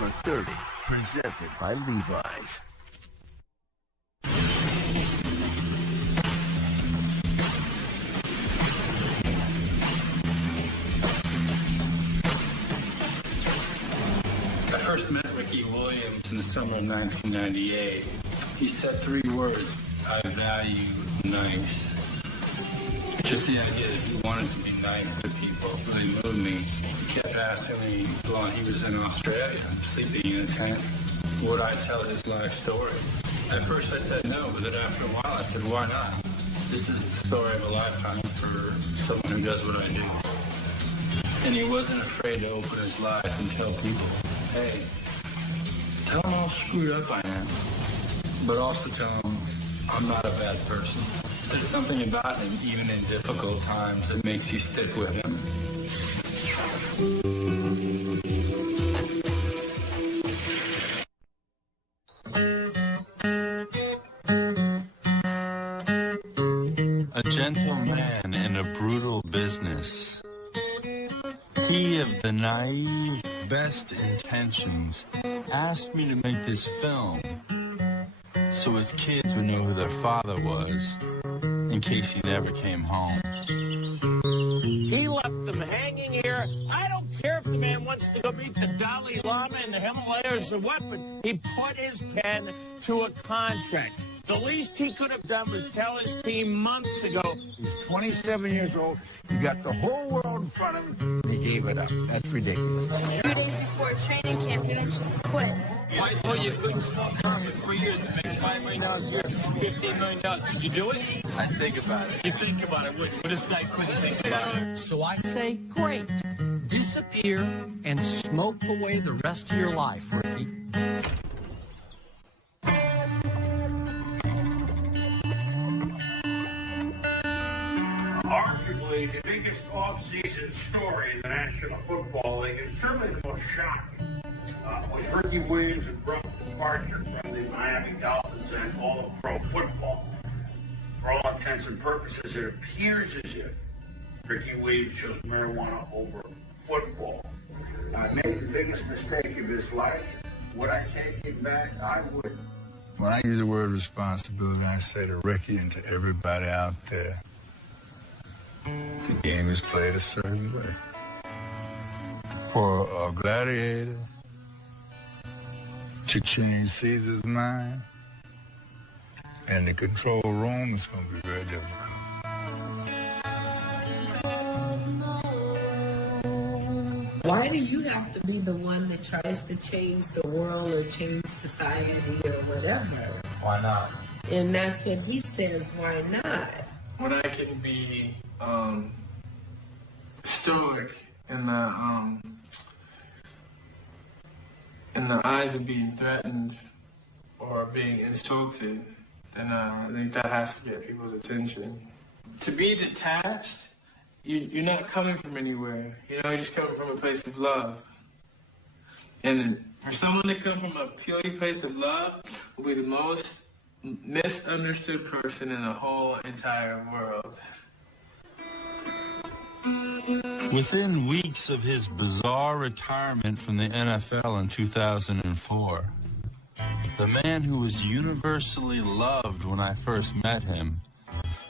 for 30, presented by Levi's. I first met Ricky Williams in the summer of 1998. He said 3 words: I value nice. Just the idea that he wanted to be nice to people really moved me. He kept asking me while he was in Australia, sleeping in a tent, would I tell his life story? At first I said no, but then after a while I said, why not? This is the story of a lifetime for someone who does what I do. And he wasn't afraid to open his life and tell people, hey, tell them how screwed up I am, but also tell them I'm not a bad person. There's something about him, even in difficult times, that makes you stick with him. A gentle man in a brutal business. He of the naive, best intentions asked me to make this film so his kids would know who their father was in case he never came home. He left them hanging here. I don't care if the man wants to go meet the Dalai Lama in the Himalayas or what, but he put his pen to a contract. The least he could have done was tell his team months ago. He's 27 years old. He got the whole world in front of him. He gave it up. That's ridiculous. 3 days before training camp, you don't just quit. I told you couldn't smoke pot for 3 years and make $5 million a year, $15 million. Did you do it? I think about it. You think about it, but this guy couldn't think about it. So I say, great. Disappear and smoke away the rest of your life, Ricky. Arguably the biggest off-season story in the National Football League, and certainly the most shocking, was Ricky Williams' abrupt departure from the Miami Dolphins and all of pro football. For all intents and purposes, it appears as if Ricky Williams chose marijuana over football. I made the biggest mistake of his life. Would I take him back? I would. When I use the word responsibility, I say to Ricky and to everybody out there, the game is played a certain way. For a gladiator to change Caesar's mind and to control Rome is going to be very difficult. Why do you have to be the one that tries to change the world or change society or whatever? Why not? And that's what he says, why not? When I can be stoic in the eyes of being threatened or being insulted, then I think that has to get people's attention. To be detached, you're not coming from anywhere. You know, you're just coming from a place of love. And for someone to come from a purely place of love will be the most misunderstood person in the whole entire world. Within weeks of his bizarre retirement from the NFL in 2004, the man who was universally loved when I first met him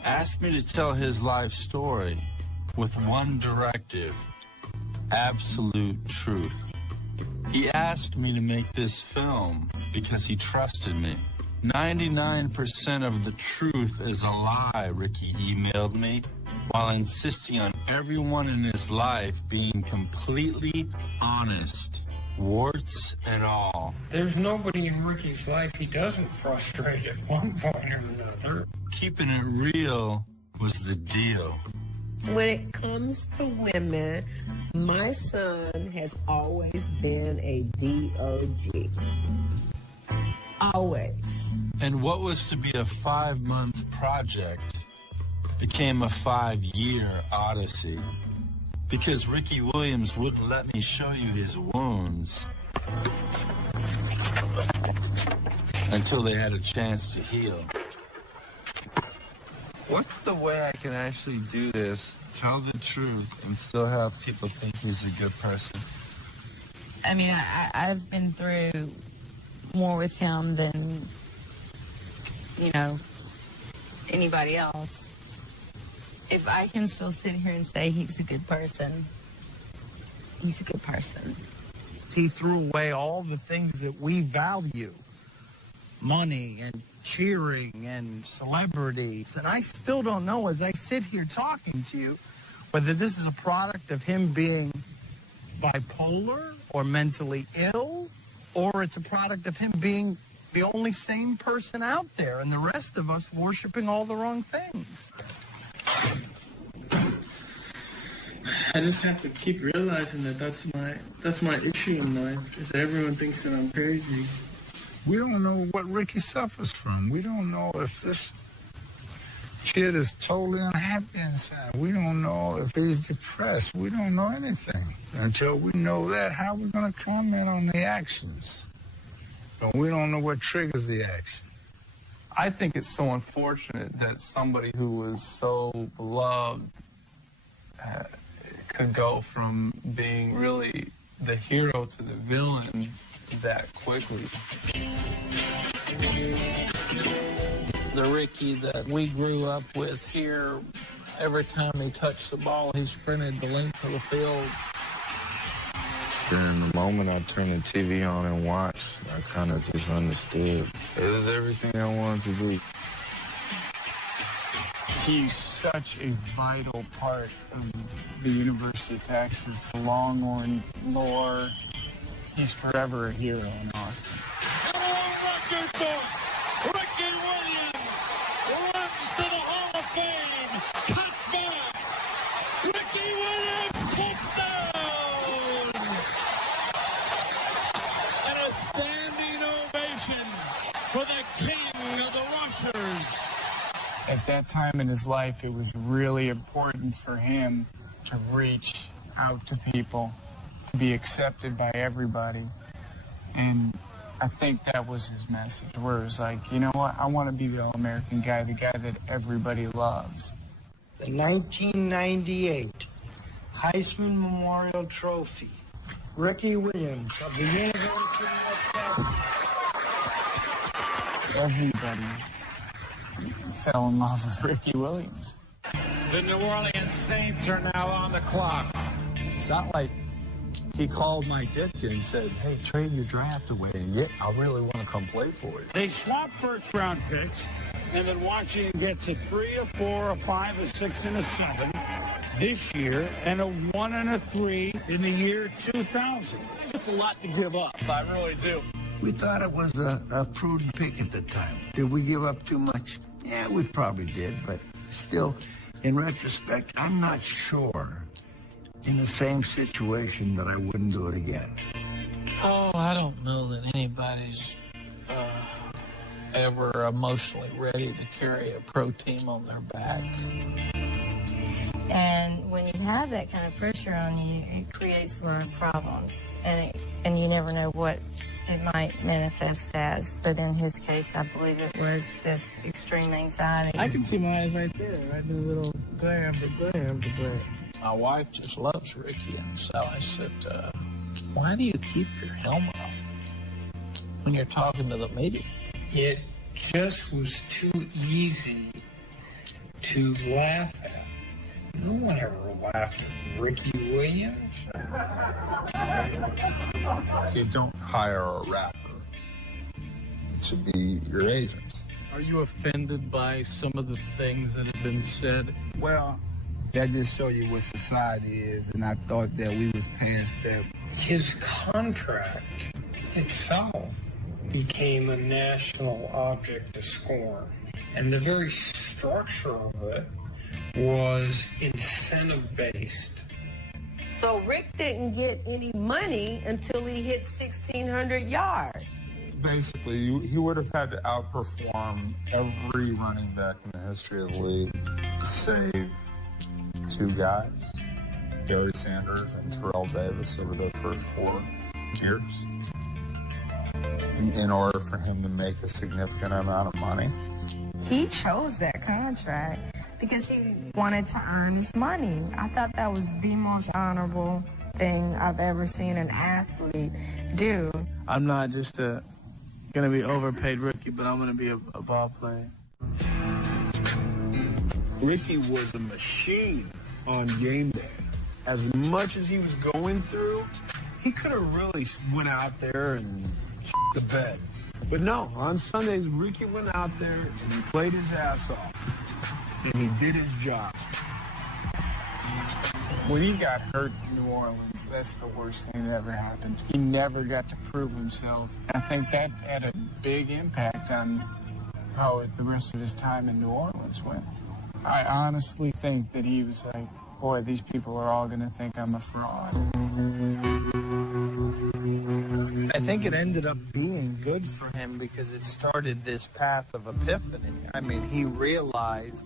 asked me to tell his life story with one directive: absolute truth. He asked me to make this film because he trusted me. 99% of the truth is a lie, Ricky emailed me, while insisting on everyone in his life being completely honest, warts and all. There's nobody in Ricky's life he doesn't frustrate at one point or another. Keeping it real was the deal. When it comes to women, my son has always been a DOG. Always. And what was to be a 5-month project became a 5-year odyssey. Because Ricky Williams wouldn't let me show you his wounds until they had a chance to heal. What's the way I can actually do this, tell the truth, and still have people think he's a good person? I mean, I've been through more with him than, you know, anybody else. If I can still sit here and say he's a good person, he's a good person. He threw away all the things that we value, money and cheering and celebrities. And I still don't know, as I sit here talking to you, whether this is a product of him being bipolar or mentally ill, or it's a product of him being the only sane person out there and the rest of us worshiping all the wrong things. I just have to keep realizing that that's my issue in life, is that everyone thinks that I'm crazy. We don't know what Ricky suffers from. We don't know if this kid is totally unhappy inside. We don't know if he's depressed. We don't know anything. Until we know that, how are we going to comment on the actions? But we don't know what triggers the action. I think it's so unfortunate that somebody who was so beloved could go from being really the hero to the villain that quickly. The Ricky that we grew up with here, every time he touched the ball, he sprinted the length of the field. Then the moment I turned the TV on and watched, I kind of just understood. It was everything I wanted to be. He's such a vital part of the University of Texas, the Longhorn lore. He's forever a hero in Austin. Record book. Ricky Williams runs to the Hall of Fame. Cuts back. Ricky Williams touchdown. And a standing ovation for the king of the rushers. At that time in his life, it was really important for him to reach out to people, to be accepted by everybody. And I think that was his message, where it was like, you know what, I want to be the All-American guy, the guy that everybody loves. The 1998 Heisman Memorial Trophy. Ricky Williams of the University of Texas. Everybody fell in love with Ricky Williams. The New Orleans Saints are now on the clock. It's not like he called Mike Ditka and said, hey, trade your draft away and I really want to come play for you. They swap first-round picks, and then Washington gets a 3, a 4, a 5, a 6, and a 7 this year, and a 1 and a 3 in the year 2000. It's a lot to give up, I really do. We thought it was a prudent pick at the time. Did we give up too much? Yeah, we probably did, but still, in retrospect, I'm not sure in the same situation that I wouldn't do it again. Oh, I don't know that anybody's ever emotionally ready to carry a pro team on their back. And when you have that kind of pressure on you, it creates a lot of problems. And you never know what it might manifest as. But in his case, I believe it was this extreme anxiety. I can see my eyes right there, right in the little glare after glare after glare. My wife just loves Ricky, and so I said, why do you keep your helmet on when you're talking to the media? It just was too easy to laugh at. No one ever laughed at Ricky Williams. You don't hire a rapper to be your agent. Are you offended by some of the things that have been said? Well, that just shows you what society is, and I thought that we was past that. His contract itself became a national object of scorn. And the very structure of it was incentive-based. So Rick didn't get any money until he hit 1,600 yards. Basically, he would have had to outperform every running back in the history of the league, save 2 guys, Gary Sanders and Terrell Davis, over the first 4 years, in order for him to make a significant amount of money. He chose that contract because he wanted to earn his money. I thought that was the most honorable thing I've ever seen an athlete do. I'm not just going to be overpaid rookie, but I'm going to be a ball player. Ricky was a machine on game day. As much as he was going through, he could have really went out there and the bed. But no, on Sundays, Ricky went out there and he played his ass off. And he did his job. When he got hurt in New Orleans, that's the worst thing that ever happened. He never got to prove himself. I think that had a big impact on how the rest of his time in New Orleans went. I honestly think that he was like, boy, these people are all going to think I'm a fraud. I think it ended up being good for him because it started this path of epiphany. I mean, he realized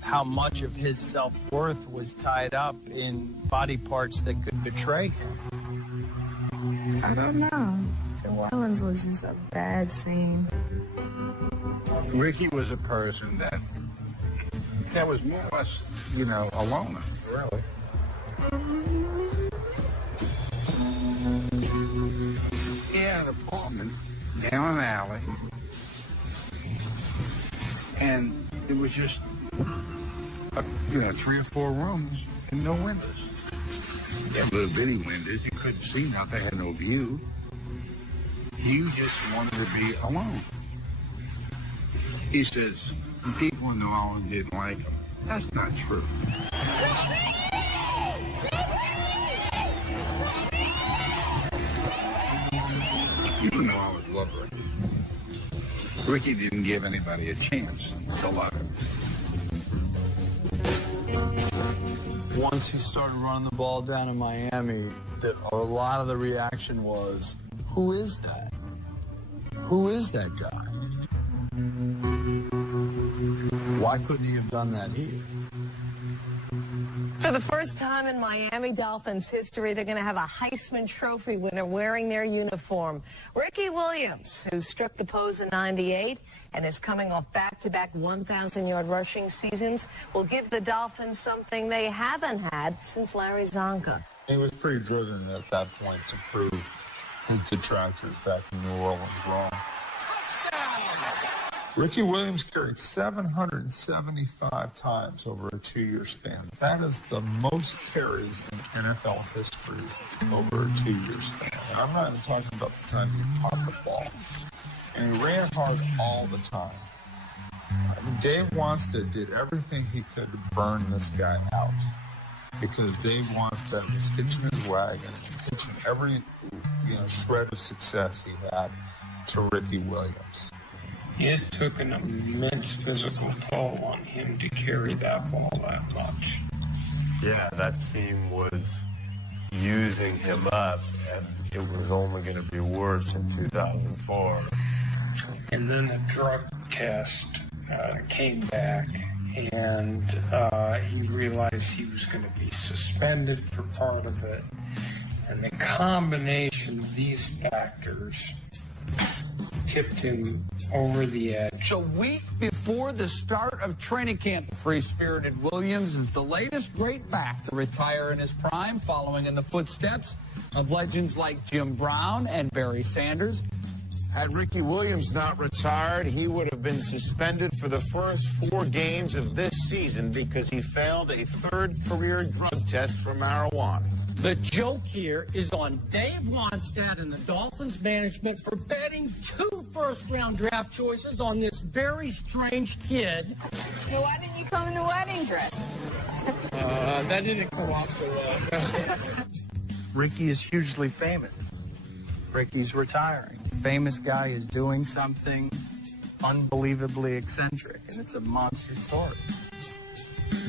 how much of his self-worth was tied up in body parts that could betray him. I don't know. New Orleans was just a bad scene. Ricky was a person that was more or less, you know, a loner, really. He had an apartment down an alley, and it was just, you know, 3 or 4 rooms and no windows. They had little bitty windows. You couldn't see nothing. They had no view. You just wanted to be alone. He says, people in New Orleans didn't like him. That's not true. People in New Orleans love Ricky. Ricky didn't give anybody a chance to love him. Once he started running the ball down in Miami, a lot of the reaction was, who is that? Who is that guy? Why couldn't he have done that here? For the first time in Miami Dolphins history, they're going to have a Heisman Trophy winner wearing their uniform. Ricky Williams, who struck the pose in '98 and is coming off back-to-back 1,000-yard rushing seasons, will give the Dolphins something they haven't had since Larry Zonka. He was pretty driven at that point to prove his detractors back in New Orleans wrong. Ricky Williams carried 775 times over a 2-year span. That is the most carries in NFL history over a 2-year span. And I'm not even talking about the times he caught the ball. And he ran hard all the time. I mean, Dave Wanstead did everything he could to burn this guy out. Because Dave Wanstead was hitching his wagon and hitching every shred of success he had to Ricky Williams. It took an immense physical toll on him to carry that ball that much. Yeah, that team was using him up, and it was only going to be worse in 2004. And then the drug test came back, and he realized he was going to be suspended for part of it. And the combination of these factors tipped him over the edge. A week before the start of training camp, free-spirited Williams is the latest great back to retire in his prime, following in the footsteps of legends like Jim Brown and Barry Sanders. Had Ricky Williams not retired, he would have been suspended for the first 4 games of this season because he failed a 3rd career drug test for marijuana. The joke here is on Dave Wanstead and the Dolphins management for betting 2 first-round draft choices on this very strange kid. Well, why didn't you come in the wedding dress? That didn't come off so well. Ricky is hugely famous. Ricky's retiring. Famous guy is doing something unbelievably eccentric, and it's a monster story.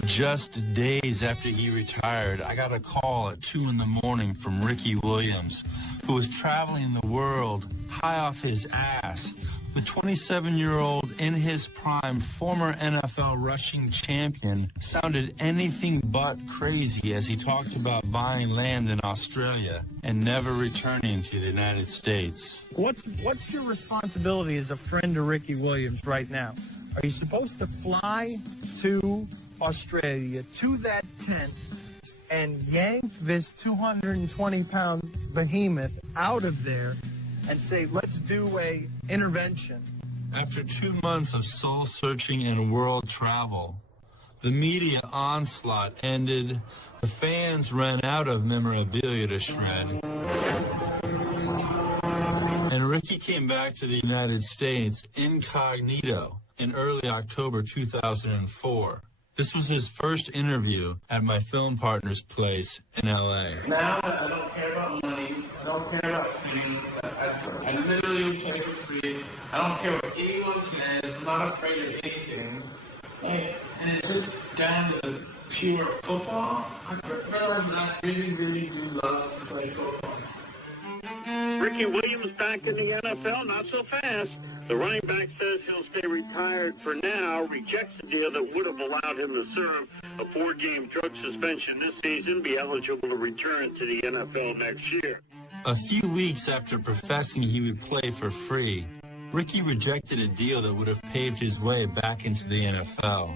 Just days after he retired, I got a call at 2 in the morning from Ricky Williams, who was traveling the world high off his ass. The 27-year-old in his prime, former NFL rushing champion, sounded anything but crazy as he talked about buying land in Australia and never returning to the United States. What's your responsibility as a friend to Ricky Williams right now? Are you supposed to fly to Australia, to that tent, and yank this 220-pound behemoth out of there and say, let's do a intervention. After 2 months of soul-searching and world travel, the media onslaught ended. The fans ran out of memorabilia to shred. And Ricky came back to the United States incognito in early October 2004. This was his first interview at my film partner's place in L.A. Now I don't care about money. I don't care about fame. I literally play for free. I don't care what anyone says. I'm not afraid of anything. And it's just down to pure football. I realize that I really, really do love to play football. Ricky Williams back in the NFL, not so fast. The running back says he'll stay retired for now, rejects the deal that would have allowed him to serve a 4-game drug suspension this season, be eligible to return to the NFL next year. A few weeks after professing he would play for free, Ricky rejected a deal that would have paved his way back into the NFL.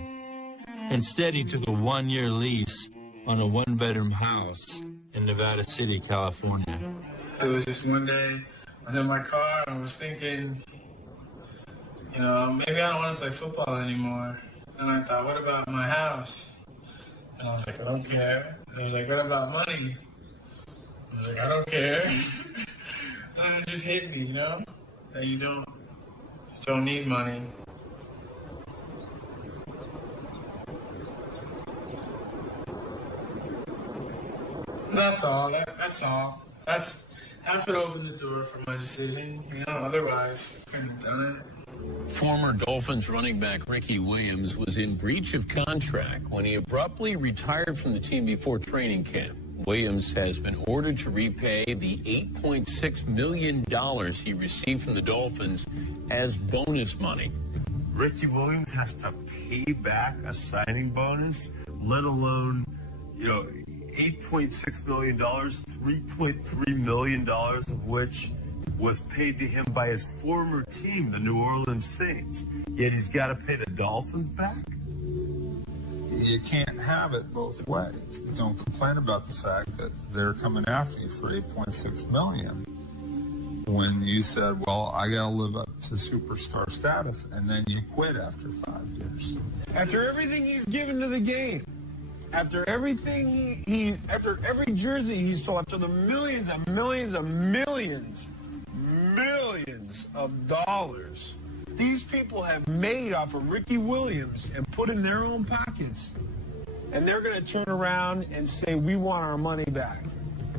Instead, he took a 1-year lease on a 1-bedroom house in Nevada City, California. It was just one day I was in my car and I was thinking, you know, maybe I don't want to play football anymore. And I thought, what about my house? And I was like, I don't care. And I was like, what about money? I was like, I don't care. And it just hit me, you know, that you don't need money. That's all. That's all. That's what opened the door for my decision. You know, otherwise, I couldn't have done it. Former Dolphins running back Ricky Williams was in breach of contract when he abruptly retired from the team before training camp. Williams has been ordered to repay the $8.6 million he received from the Dolphins as bonus money. Ricky Williams has to pay back a signing bonus, let alone, you know, $8.6 million, $3.3 million of which was paid to him by his former team, the New Orleans Saints. Yet he's got to pay the Dolphins back? You can't have it both ways. Don't complain about the fact that they're coming after you for $8.6 million when you said, well, I got to live up to superstar status, and then you quit after 5 years. After everything he's given to the game, after everything after every jersey he sold, after the millions and millions and millions of dollars these people have made off of Ricky Williams and put in their own pockets, and they're going to turn around and say, we want our money back.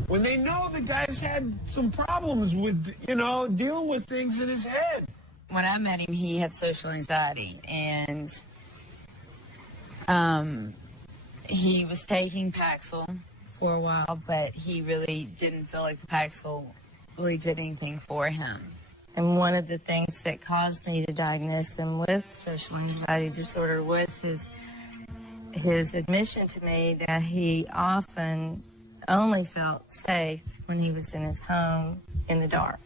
When they know the guy's had some problems with, you know, dealing with things in his head. When I met him, he had social anxiety, and he was taking Paxil for a while, but he really didn't feel like the Paxil really did anything for him. And one of the things that caused me to diagnose him with social anxiety disorder was his admission to me that he often only felt safe when he was in his home in the dark.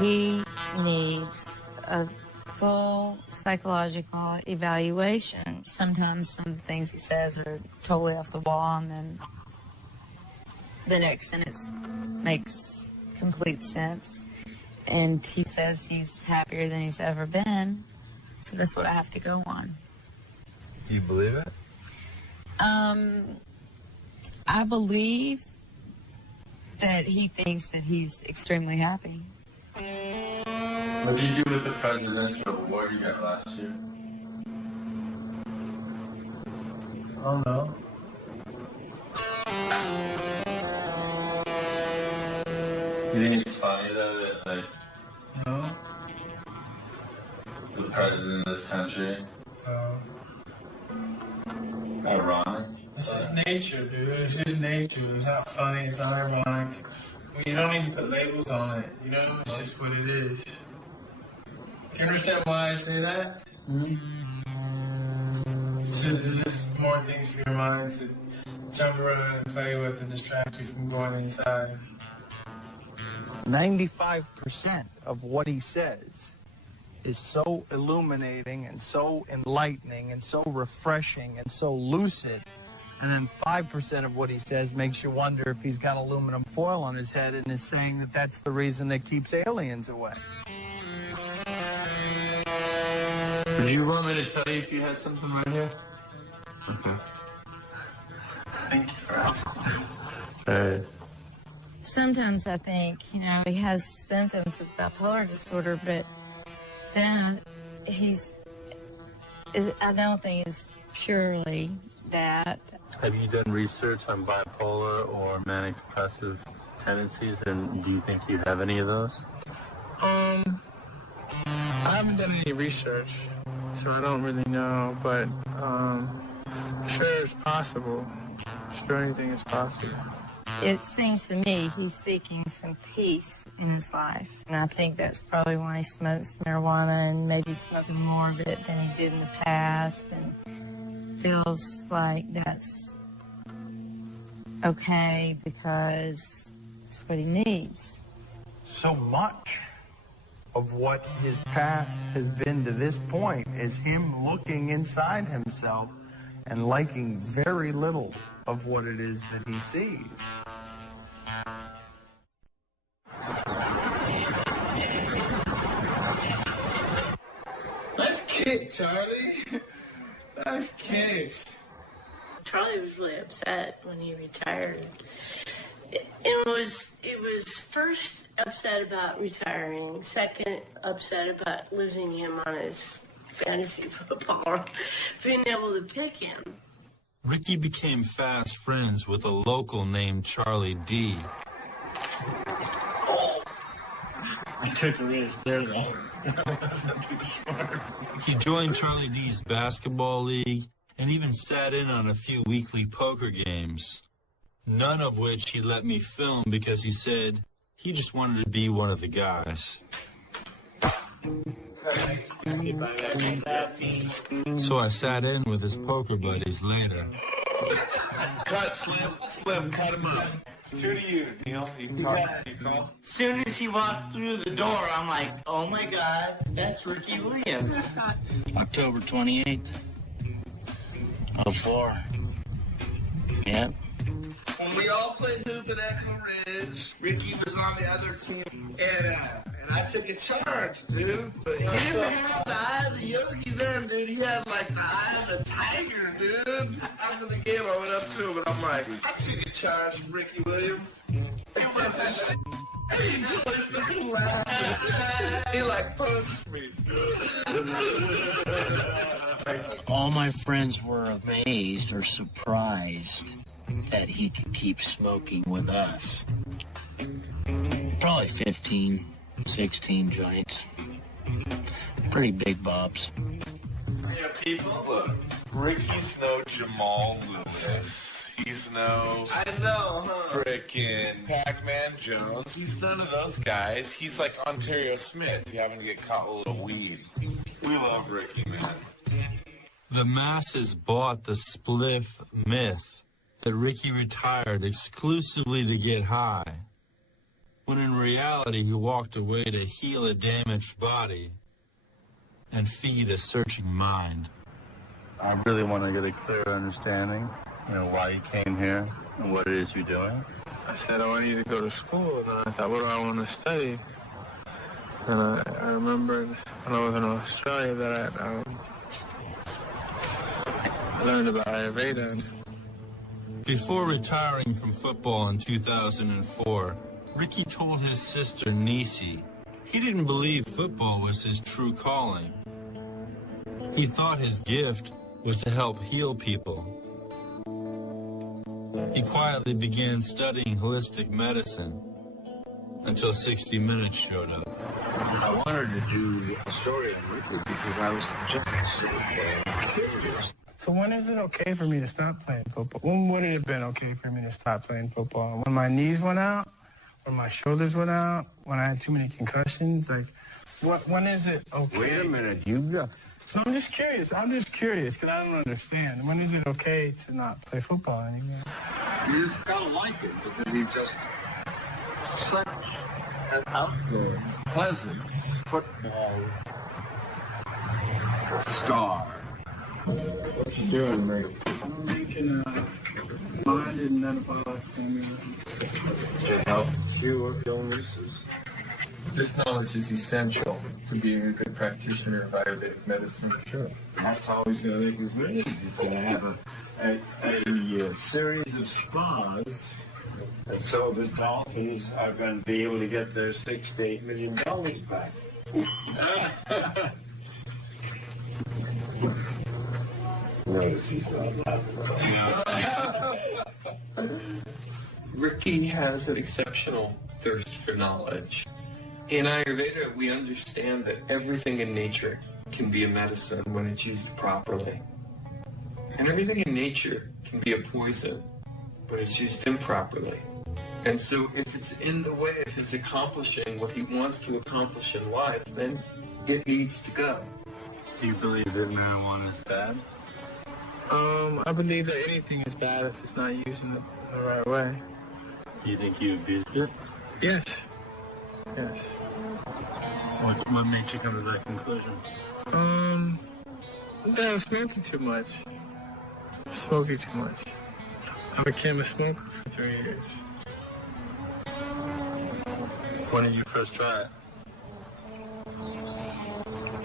He needs a full psychological evaluation. Sometimes some of the things he says are totally off the wall, and then the next sentence makes complete sense. And he says he's happier than he's ever been. So that's what I have to go on. Do you believe it? I believe that he thinks that he's extremely happy. What did you do with the presidential award you got last year? I don't know. You think it's funny though that, like, No. the president of this country, ironic? It's just nature, dude. It's just nature. It's not funny. It's not ironic. Well, you don't need to put labels on it. You know, it's just what it is. You understand why I say that? It's just more things for your mind to jump around and play with and distract you from going inside. 95% of what he says is so illuminating and so enlightening and so refreshing and so lucid. And then 5% of what he says makes you wonder if he's got aluminum foil on his head and is saying that that's the reason that keeps aliens away. Would you want me to tell you if you had something right here? Okay. Thank you for asking. Hey. Sometimes I think, he has symptoms of bipolar disorder, but then I don't think it's purely that. Have you done research on bipolar or manic depressive tendencies, and do you think you have any of those? I haven't done any research, so I don't really know, but sure it's possible. Sure anything is possible. It seems to me he's seeking some peace in his life, and I think that's probably why he smokes marijuana and maybe smoking more of it than he did in the past, and feels like that's okay because it's what he needs. So much of what his path has been to this point is him looking inside himself and liking very little of what it is that he sees. Nice kick, Charlie. Nice kick. Charlie was really upset when he retired. It was first upset about retiring, second upset about losing him on his fantasy football, being able to pick him. Ricky became fast friends with a local named Charlie D. I took a risk there, though. He joined Charlie D's basketball league and even sat in on a few weekly poker games, none of which he let me film because he said he just wanted to be one of the guys. So I sat in with his poker buddies later. Cut, Slim, cut him up. 2 to you, Neil. He's talking to you, Carl. As soon as he walked through the door, I'm like, oh my God, that's Ricky Williams. October 28th. 04. Yep. When we all played hoop at Echo Ridge, Ricky was on the other team, and I took a charge, dude. But he didn't have the eye of the Yogi then, dude. He had like the eye of the tiger, dude. After the game, I went up to him and I'm like, I took a charge from Ricky Williams. It was a shit. He started laughing. He like punched me. All my friends were amazed or surprised that he could keep smoking with us. Probably 15, 16 joints. Pretty big bobs. Yeah, people, look. Ricky's no Jamal Lewis. He's no... I know, huh? Frickin' Pac-Man Jones. He's none of those guys. He's like Ontario Smith. You happen to get caught with a little weed. We love Ricky, man. The masses bought the spliff myth that Ricky retired exclusively to get high, when in reality he walked away to heal a damaged body and feed a searching mind. I really want to get a clear understanding, why you came here and what it is you're doing. I said, I want you to go to school, and then I thought, what do I want to study? And I remembered when I was in Australia that I learned about Ayurveda. Before retiring from football in 2004, Ricky told his sister Nisi he didn't believe football was his true calling. He thought his gift was to help heal people. He quietly began studying holistic medicine until 60 Minutes showed up. I wanted to do a story on Ricky because I was just so curious. So when is it okay for me to stop playing football? When would it have been okay for me to stop playing football? When my knees went out? When my shoulders went out? When I had too many concussions? When is it okay? Wait a minute, you got... No, I'm just curious, because I don't understand. When is it okay to not play football anymore? You just gotta like it, but then you just... Such an outdoor, pleasant football star. What you doing, Rick? I'm making a bonded metabolic formula. To help cure illnesses. This knowledge is essential to being a good practitioner of Ayurvedic medicine. Sure. That's how he's going to make his millions. He's going to have a series of spas, and so the Dolphins are going to be able to get their $6 to $8 million back. Notice he's not laughing. Ricky has an exceptional thirst for knowledge. In Ayurveda, we understand that everything in nature can be a medicine when it's used properly. And everything in nature can be a poison when it's used improperly. And so if it's in the way of his accomplishing what he wants to accomplish in life, then it needs to go. Do you believe that marijuana is bad? I believe that anything is bad if it's not used in the right way. Do you think you abused it? Yes. Yes. What made you come to that conclusion? That I was smoking too much. Smoking too much. I became a smoker for 3 years. When did you first try it?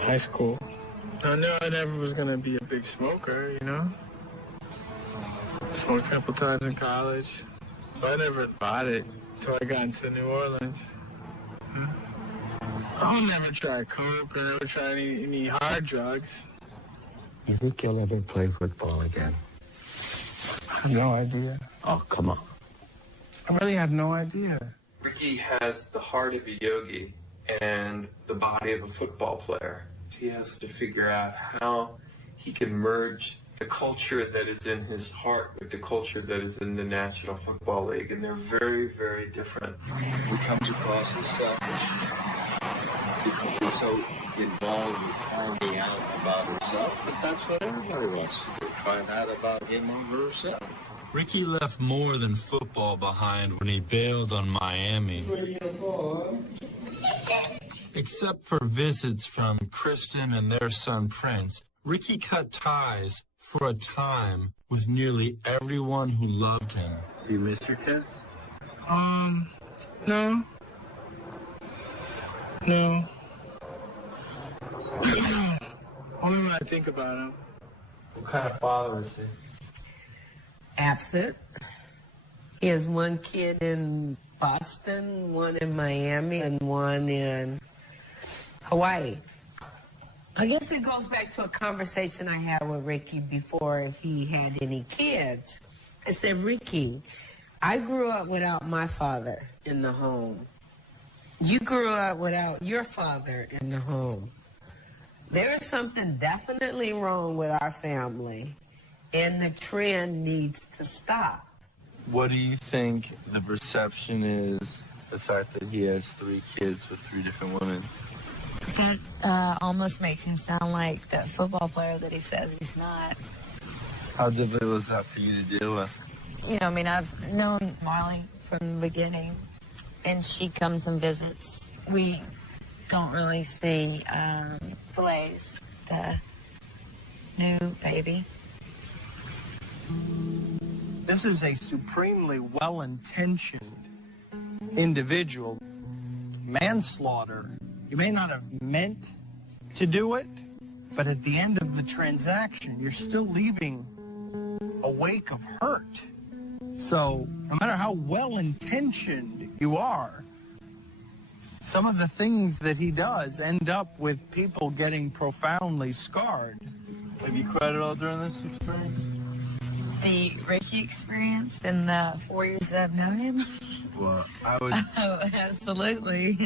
High school. I knew I never was going to be a big smoker, you know? Smoked a couple times in college, but I never bought it until I got into New Orleans. I'll never try coke or never try any hard drugs. You think you'll ever play football again? I have no idea. Oh, come on. I really have no idea. Ricky has the heart of a yogi and the body of a football player. He has to figure out how he can merge the culture that is in his heart with the culture that is in the National Football League, and they're very, very different. He comes across as selfish because he's so involved with finding out about himself, but that's what everybody wants to do, find out about him or herself. Ricky left more than football behind when he bailed on Miami. Except for visits from Kristen and their son Prince, Ricky cut ties for a time with nearly everyone who loved him. Do you miss your kids? No. No. Only when I think about him. What kind of father is he? Absent. He has one kid in Boston, one in Miami, and one in Hawaii. I guess it goes back to a conversation I had with Ricky before he had any kids. I said, Ricky, I grew up without my father in the home. You grew up without your father in the home. There is something definitely wrong with our family, and the trend needs to stop. What do you think the perception is, the fact that he has 3 kids with 3 different women? That almost makes him sound like that football player that he says he's not. How difficult was that for you to deal with? You know, I mean, I've known Marley from the beginning, and she comes and visits. We don't really see Blaze, the new baby. This is a supremely well-intentioned individual. Manslaughter. You may not have meant to do it, but at the end of the transaction, you're still leaving a wake of hurt. So no matter how well-intentioned you are, some of the things that he does end up with people getting profoundly scarred. Have you cried at all during this experience? The Ricky experience in the 4 years that I've known him? Well, I would... Oh, absolutely.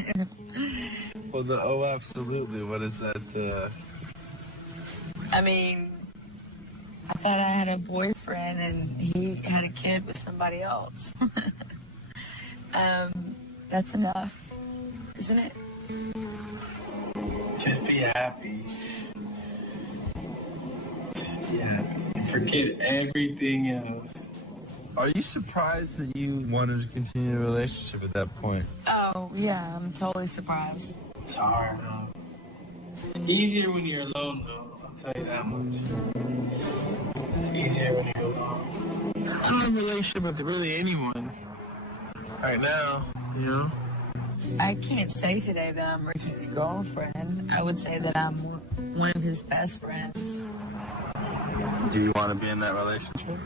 Well, absolutely. What is that? I mean, I thought I had a boyfriend and he had a kid with somebody else. That's enough, isn't it? Just be happy. Just be happy. Forget everything else. Are you surprised that you wanted to continue a relationship at that point? Oh, yeah, I'm totally surprised. It's hard, though. It's easier when you're alone, though. I'll tell you that much. It's easier when you go alone. I'm in a relationship with really anyone right now, you know? I can't say today that I'm Ricky's girlfriend. I would say that I'm one of his best friends. Do you want to be in that relationship?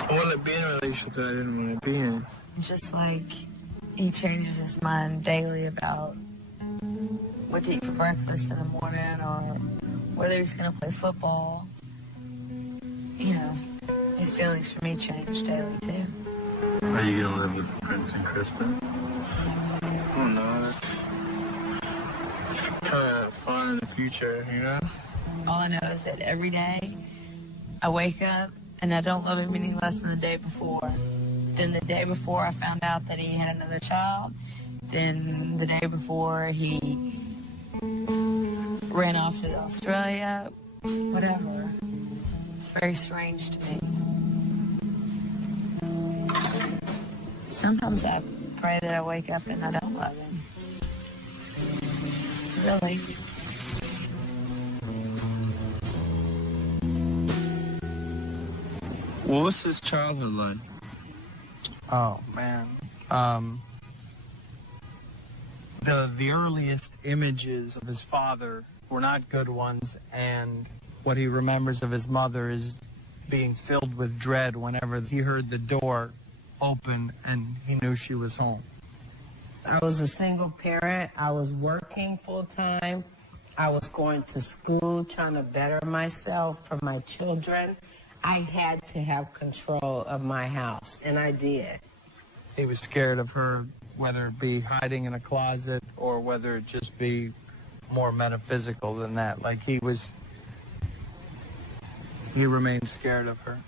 I want to be in a relationship that I didn't want to be in. Just like he changes his mind daily about what to eat for breakfast in the morning or whether he's going to play football. You know, his feelings for me change daily too. Are you going to live with Prince and Krista? Oh no, that's kind of fun in the future, you know? All I know is that every day I wake up and I don't love him any less than the day before. Then the day before I found out that he had another child. Then the day before he ran off to Australia. Whatever. It's very strange to me. Sometimes I pray that I wake up and I don't love him. Really. What was his childhood like? Oh, man. The earliest images of his father were not good ones, and what he remembers of his mother is being filled with dread whenever he heard the door open and he knew she was home. I was a single parent. I was working full time. I was going to school, trying to better myself for my children. I had to have control of my house, and I did. He was scared of her, whether it be hiding in a closet or whether it just be more metaphysical than that. Like he remained scared of her.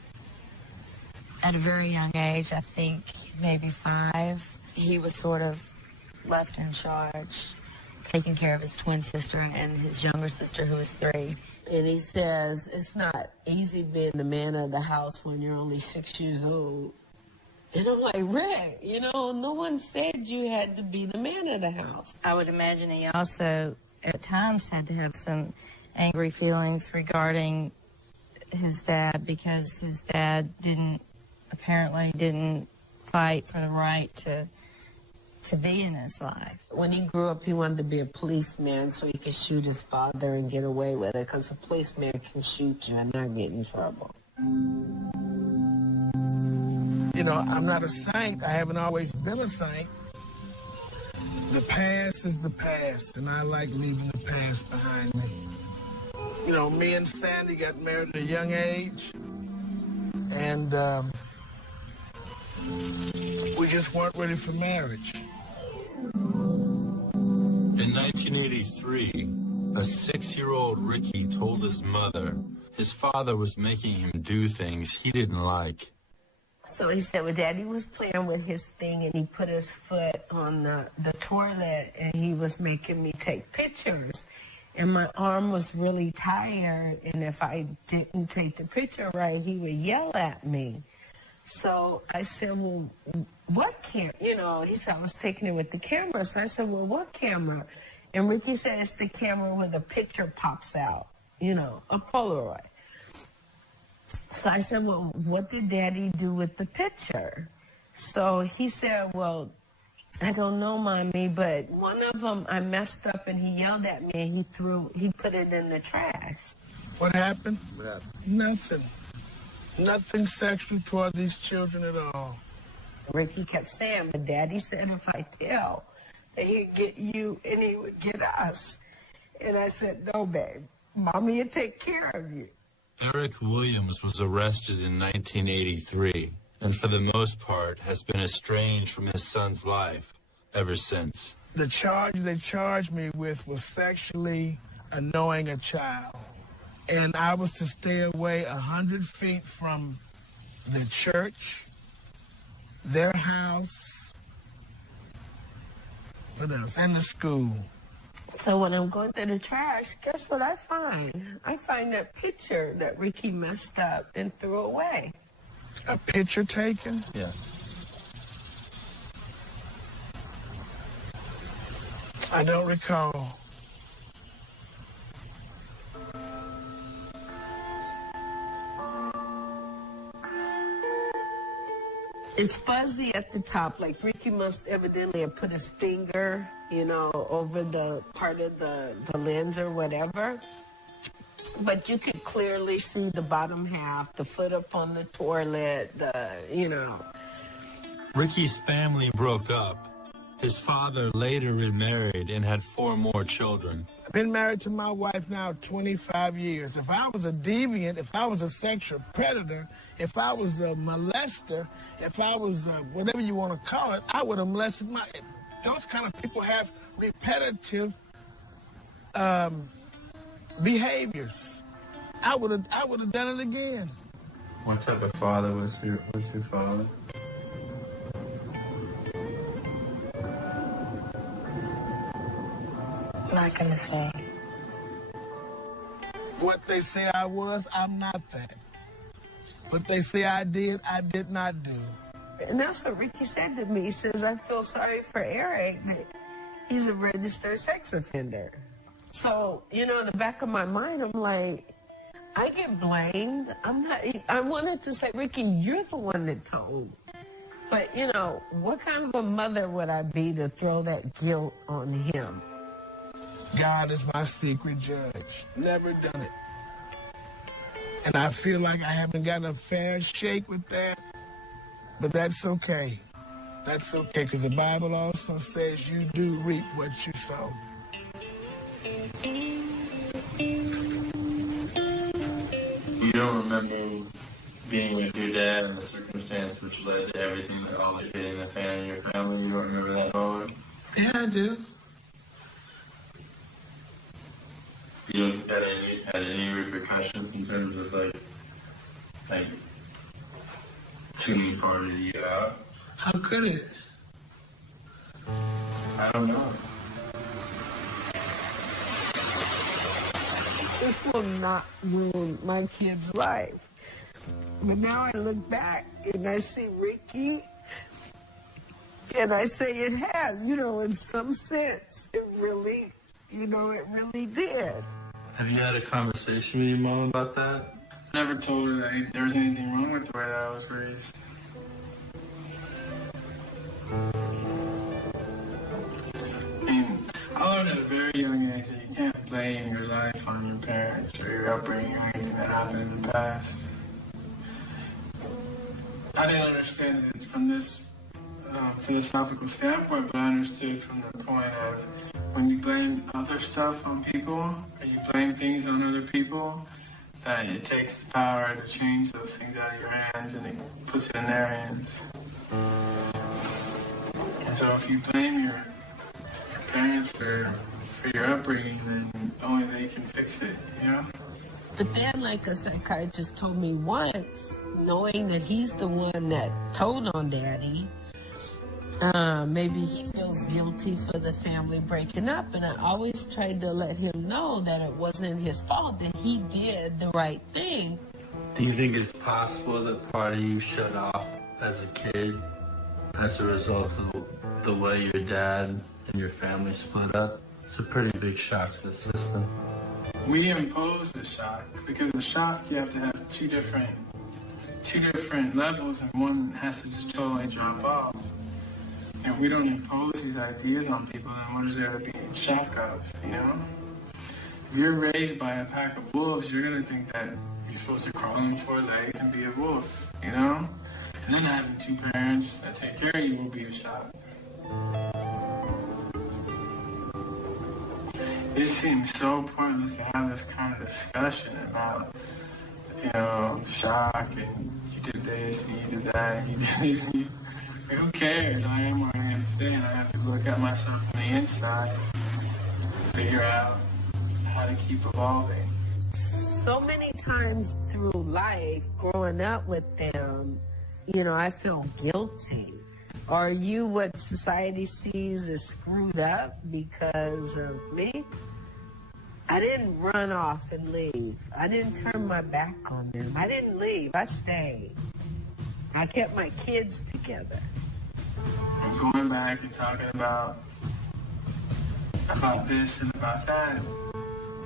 At a very young age, I think maybe 5, he was sort of left in charge, taking care of his twin sister and his younger sister who was 3. And he says, it's not easy being the man of the house when you're only 6 years old. And I'm like, Rick, you know, no one said you had to be the man of the house. I would imagine he also, at times, had to have some angry feelings regarding his dad because his dad apparently didn't fight for the right to be in his life. When he grew up, he wanted to be a policeman so he could shoot his father and get away with it, because a policeman can shoot you and not get in trouble. You know, I'm not a saint. I haven't always been a saint. The past is the past, and I like leaving the past behind me. You know, me and Sandy got married at a young age, and we just weren't ready for marriage. In 1983, a 6-year-old Ricky told his mother his father was making him do things he didn't like. So he said, well, Daddy was playing with his thing, and he put his foot on the toilet, and he was making me take pictures. And my arm was really tired, and if I didn't take the picture right, he would yell at me. So I said, well, what camera? You know, he said I was taking it with the camera. So I said, well, what camera? And Ricky said, it's the camera where the picture pops out, you know, a Polaroid. So I said, well, what did Daddy do with the picture? So he said, well, I don't know, Mommy, but one of them I messed up and he yelled at me and he put it in the trash. What happened? Nothing. Nothing sexual toward these children at all. Ricky kept saying, but Daddy said if I tell, that he'd get you and he would get us. And I said, no, babe, Mommy will take care of you. Eric Williams was arrested in 1983 and for the most part has been estranged from his son's life ever since. The charge they charged me with was sexually annoying a child. And I was to stay away 100 feet from the church, their house, what else, and the school. So when I'm going through the trash, guess what I find? I find that picture that Ricky messed up and threw away. A picture taken? Yeah. I don't recall. It's fuzzy at the top, like Ricky must evidently have put his finger, you know, over the part of the lens or whatever. But you could clearly see the bottom half, the foot up on the toilet, you know. Ricky's family broke up. His father later remarried and had 4 more children. I've been married to my wife now 25 years. If I was a deviant, if I was a sexual predator, if I was a molester, if I was whatever you want to call it, I would have molested those kind of people have repetitive behaviors. I would have done it again. What type of father was your father? Not gonna say. What they say I was, I'm not that. What they say I did not do. And that's what Ricky said to me. He says, I feel sorry for Eric that he's a registered sex offender. So, you know, in the back of my mind, I'm like, I get blamed. I wanted to say, Ricky, you're the one that told. But, you know, what kind of a mother would I be to throw that guilt on him? God is my secret judge. Never done it. And I feel like I haven't gotten a fair shake with that. But that's okay. That's okay, because the Bible also says you do reap what you sow. You don't remember being with your dad and the circumstance which led to everything that all the hitting the fan in your family? You don't remember that moment? Yeah, I do. You don't think that had any repercussions in terms of like tuning part of you out? How could it? I don't know. This will not ruin my kid's life. But now I look back and I see Ricky and I say it has, you know, in some sense, it really, you know, it really did. Have you had a conversation with your mom about that? I never told her that there was anything wrong with the way that I was raised. I mean, I learned at a very young age that you can't blame your life on your parents or your upbringing or anything that happened in the past. I didn't understand it from this philosophical standpoint, but I understood from the point of when you blame other stuff on people, or you blame things on other people, that it takes the power to change those things out of your hands and it puts it in their hands. And so if you blame your parents for your upbringing, then only they can fix it, you know? But then, like a psychiatrist told me once, knowing that he's the one that told on Daddy, maybe he feels guilty for the family breaking up. And I always tried to let him know that it wasn't his fault, that he did the right thing. Do you think it's possible that part of you shut off as a kid as a result of the way your dad and your family split up? It's a pretty big shock to the system. We impose the shock, because the shock you have to have two different levels, and one has to just totally drop off. If we don't impose these ideas on people, then what is there to be in shock of, you know? If you're raised by a pack of wolves, you're going to think that you're supposed to crawl on 4 legs and be a wolf, you know? And then having 2 parents that take care of you will be a shock. It just seems so pointless to have this kind of discussion about, you know, shock and you did this and you did that and you did this. Who cares? I am where I am today, and I have to look at myself on the inside and figure out how to keep evolving. So many times through life, growing up with them, you know, I feel guilty. Are you what society sees as screwed up because of me? I didn't run off and leave. I didn't turn my back on them. I didn't leave. I stayed. I kept my kids together. And going back and talking about this and about that,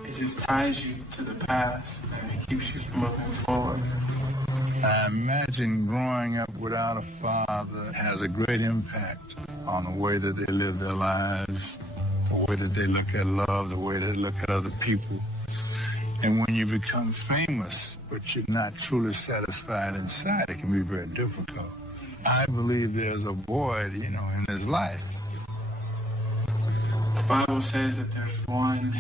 it just ties you to the past and it keeps you moving forward. I imagine growing up without a father has a great impact on the way that they live their lives, the way that they look at love, the way they look at other people. And when you become famous, but you're not truly satisfied inside, it can be very difficult. I believe there's a void, in his life. The Bible says that there's one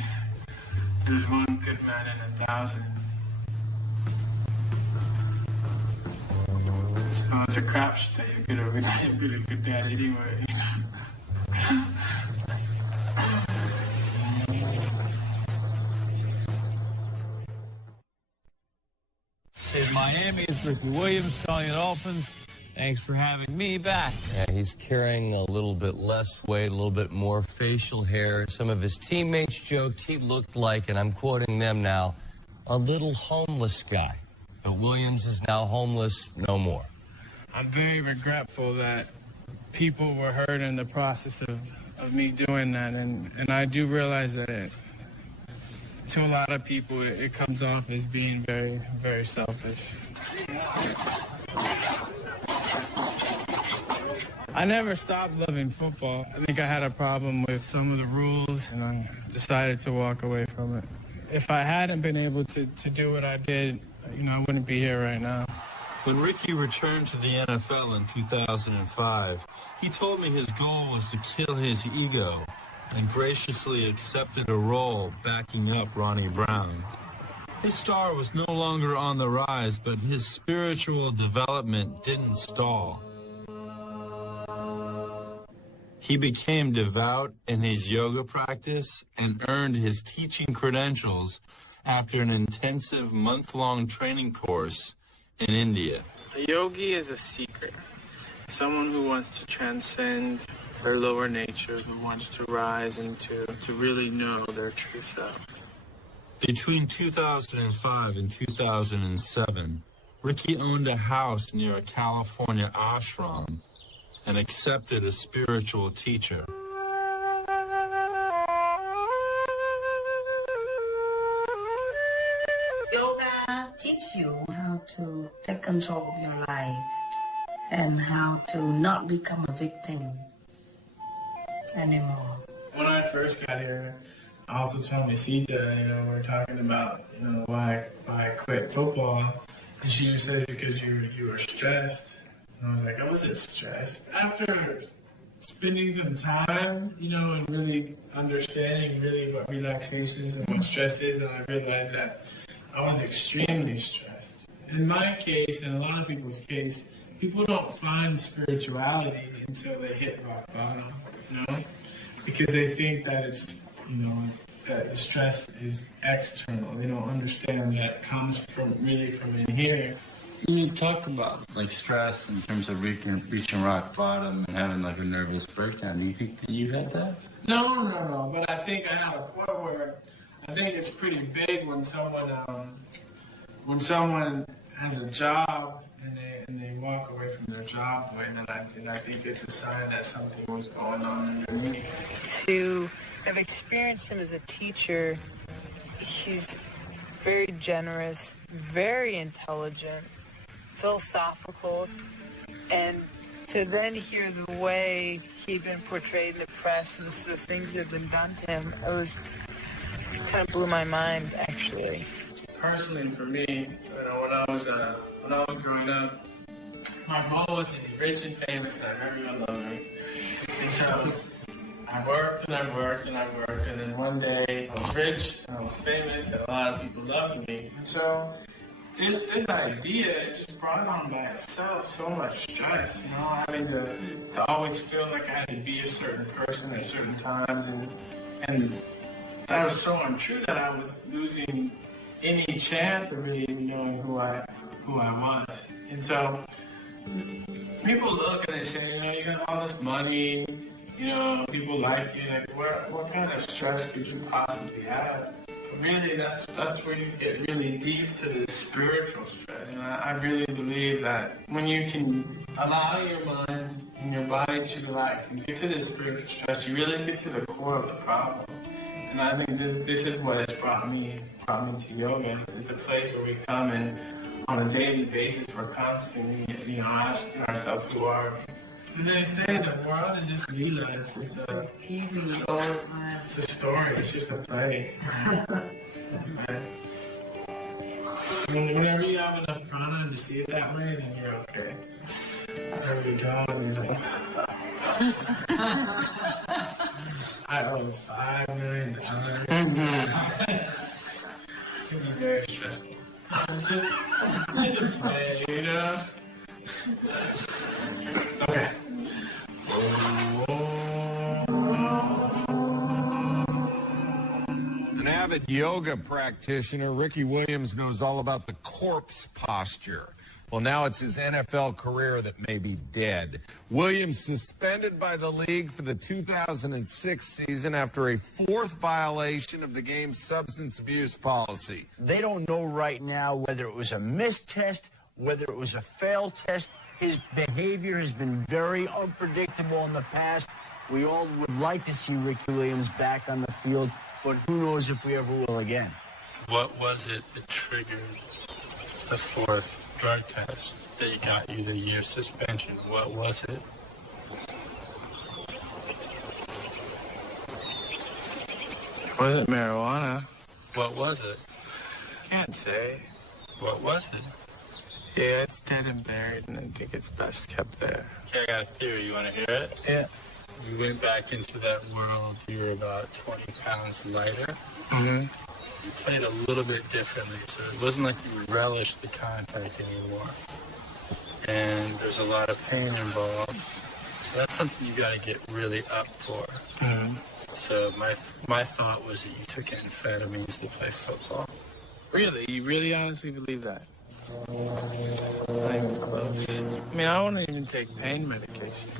good man in 1,000. So it's a crapshoot that you're gonna be a good dad anyway. In Miami, it's Ricky Williams telling the Dolphins, thanks for having me back. Yeah, he's carrying a little bit less weight, a little bit more facial hair. Some of his teammates joked he looked like, and I'm quoting them now, a little homeless guy. But Williams is now homeless no more. I'm very regretful that people were hurt in the process of me doing that, and I do realize that to a lot of people it comes off as being very, very selfish. I never stopped loving football. I think I had a problem with some of the rules, and I decided to walk away from it. If I hadn't been able to do what I did, I wouldn't be here right now. When Ricky returned to the NFL in 2005, he told me his goal was to kill his ego and graciously accepted a role backing up Ronnie Brown. His star was no longer on the rise, but his spiritual development didn't stall. He became devout in his yoga practice and earned his teaching credentials after an intensive month-long training course in India. A yogi is a seeker, someone who wants to transcend their lower nature, who wants to rise and to really know their true self. Between 2005 and 2007, Ricky owned a house near a California ashram and accepted a spiritual teacher. Yoga teaches you how to take control of your life and how to not become a victim anymore. When I first got here, I also told my Sita, we were talking about, why I quit football. And she said, because you were stressed. And I was like, I wasn't stressed. After spending some time, and really understanding really what relaxation is and what stress is, and I realized that I was extremely stressed. In my case, and a lot of people's case, people don't find spirituality until they hit rock bottom, because they think that it's, that the stress is external. They don't understand that comes from in here. You talk about stress in terms of reaching rock bottom and having a nervous breakdown. Do you think that you had that? No. But I think I had a point where I think it's pretty big when someone has a job and they walk away from their job, and I think it's a sign that something was going on in me. To have experienced him as a teacher, he's very generous, very intelligent, philosophical, and to then hear the way he'd been portrayed in the press and the sort of things that had been done to him, it kind of blew my mind, actually. Personally, for me, when I was growing up, my goal was to be rich and famous and have everyone love me. And so I worked and I worked and I worked, and then one day I was rich and I was famous and a lot of people loved me. And so this idea, it just brought on by itself so much stress, having to always feel like I had to be a certain person at certain times, and that was so untrue that I was losing any chance of really knowing who I was. And so people look and they say, you got all this money, people like you, what kind of stress could you possibly have? But really, that's where you get really deep to the spiritual stress. And I really believe that when you can allow your mind and your body to relax and get to the spiritual stress, you really get to the core of the problem. And I think this is what has brought me to yoga. It's a place where we come and on a daily basis, we're constantly, asking ourselves who are we? And they say the world is just Leela. It's a story. It's just a play. It's just a play. Whenever you have enough prana to see it that way, then you're okay. Whenever you don't, you're like, I owe $5 million. It can be very stressful. It's a play, Okay. An avid yoga practitioner, Ricky Williams knows all about the corpse posture. Well, now it's his NFL career that may be dead. Williams suspended by the league for the 2006 season after a fourth violation of the game's substance abuse policy. They don't know right now whether it was a missed test, whether it was a failed test. His behavior has been very unpredictable in the past. We all would like to see Ricky Williams back on the field, but who knows if we ever will again. What was it that triggered the fourth drug test that got you the year suspension? What was it? It wasn't marijuana. What was it? Can't say. What was it? Yeah, it's dead and buried, and I think it's best kept there. Okay, I got a theory. You want to hear it? Yeah. You went back into that world. You were about 20 pounds lighter. Mm-hmm. You played a little bit differently, so it wasn't like you relished the contact anymore. And there's a lot of pain involved. So that's something you got to get really up for. Mm-hmm. So my thought was that you took amphetamines to play football. Really? You really honestly believe that? Not even close. I mean, I don't even take pain medication.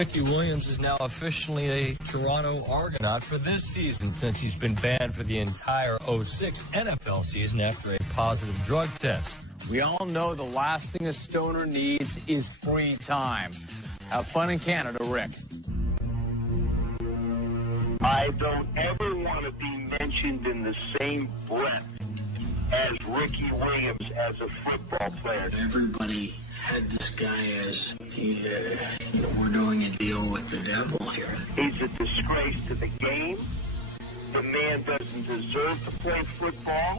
Ricky Williams is now officially a Toronto Argonaut for this season since he's been banned for the entire 06 NFL season after a positive drug test. We all know the last thing a stoner needs is free time. Have fun in Canada, Rick. I don't ever want to be mentioned in the same breath as Ricky Williams as a football player. Everybody had this guy as, we're doing a deal with the devil here. He's a disgrace to the game. The man doesn't deserve to play football.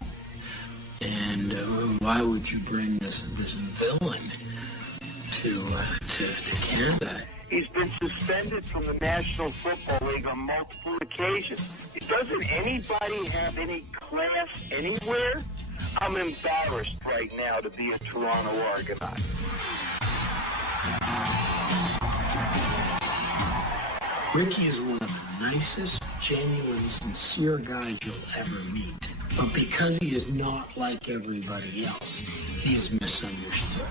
And why would you bring this villain to Canada? He's been suspended from the National Football League on multiple occasions. Doesn't anybody have any class anywhere? I'm embarrassed right now to be a Toronto Argonaut. Ricky is one of the nicest, genuine, sincere guys you'll ever meet. But because he is not like everybody else, he is misunderstood.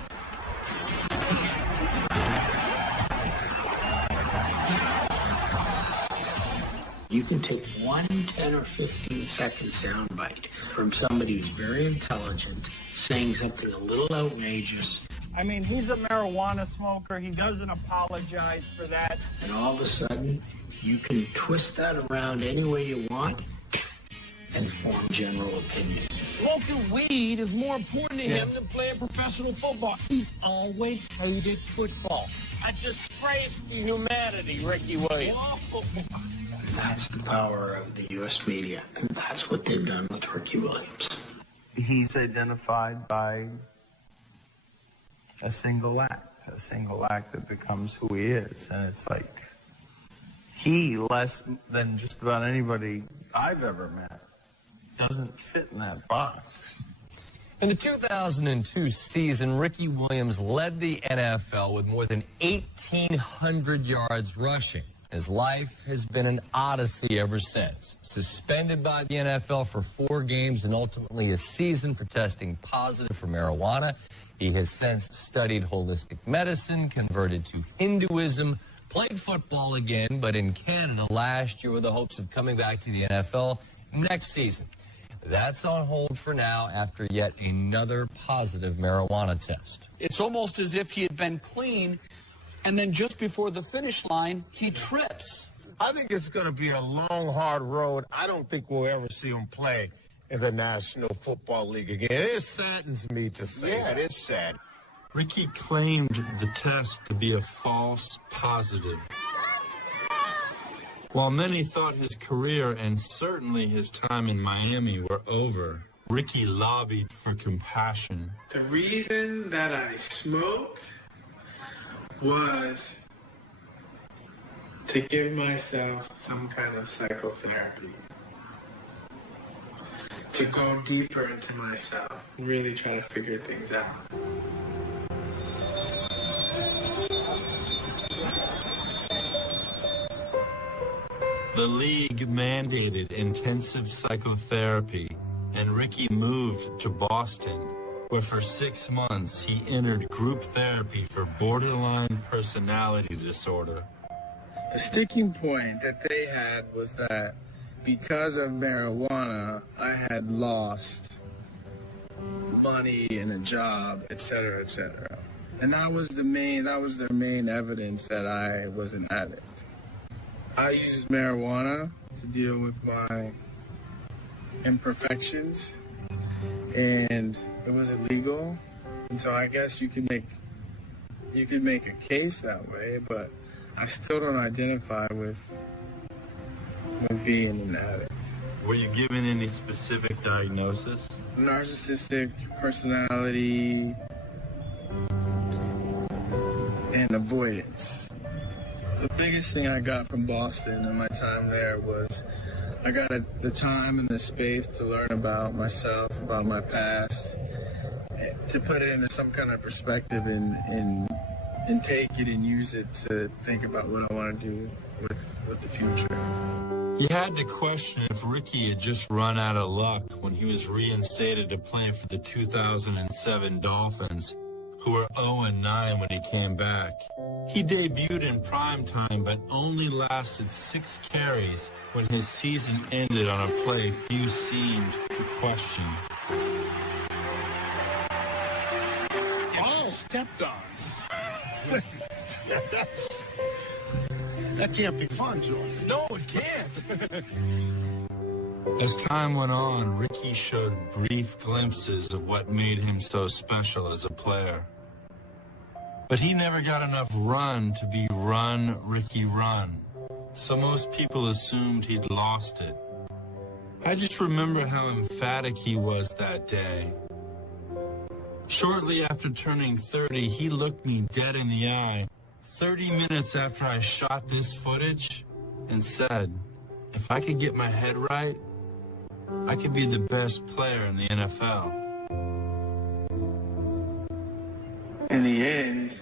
You can take one 10 or 15 second soundbite from somebody who's very intelligent, saying something a little outrageous. I mean, he's a marijuana smoker. He doesn't apologize for that. And all of a sudden, you can twist that around any way you want and form general opinion. Smoking weed is more important to him than playing professional football. He's always hated football. A disgrace to humanity, Ricky Williams. That's the power of the U.S. media, and that's what they've done with Ricky Williams. He's identified by a single act that becomes who he is. And it's like, he, less than just about anybody I've ever met, doesn't fit in that box. In the 2002 season, Ricky Williams led the NFL with more than 1,800 yards rushing. His life has been an odyssey ever since. Suspended by the NFL for 4 games and ultimately a season for testing positive for marijuana, he has since studied holistic medicine, converted to Hinduism, played football again, but in Canada last year with the hopes of coming back to the NFL next season. That's on hold for now after yet another positive marijuana test. It's almost as if he had been clean, and then just before the finish line, he trips. I think it's going to be a long, hard road. I don't think we'll ever see him play in the National Football League again. It saddens me to say that. It is sad. Ricky claimed the test to be a false positive. While many thought his career and certainly his time in Miami were over, Ricky lobbied for compassion. The reason that I smoked was to give myself some kind of psychotherapy. To go deeper into myself, really try to figure things out. The league mandated intensive psychotherapy, and Ricky moved to Boston, where for 6 months he entered group therapy for borderline personality disorder. The sticking point that they had was that because of marijuana, I had lost money and a job, etc., etc. And that was their main evidence that I was an addict. I used marijuana to deal with my imperfections, and it was illegal. And so I guess you could make a case that way, but I still don't identify with being an addict. Were you given any specific diagnosis? Narcissistic personality and avoidance. The biggest thing I got from Boston and my time there was I got the time and the space to learn about myself, about my past, to put it into some kind of perspective and take it and use it to think about what I want to do with the future. You had to question if Ricky had just run out of luck when he was reinstated to play for the 2007 Dolphins, who were 0-9 when he came back. He debuted in primetime but only lasted 6 carries when his season ended on a play few seemed to question. Oh, stepped on. That can't be fun, Joyce. No, it can't. As time went on, Ricky showed brief glimpses of what made him so special as a player. But he never got enough run to be Run, Ricky, Run. So most people assumed he'd lost it. I just remember how emphatic he was that day. Shortly after turning 30, he looked me dead in the eye 30 minutes after I shot this footage and said, if I could get my head right, I could be the best player in the NFL. In the end,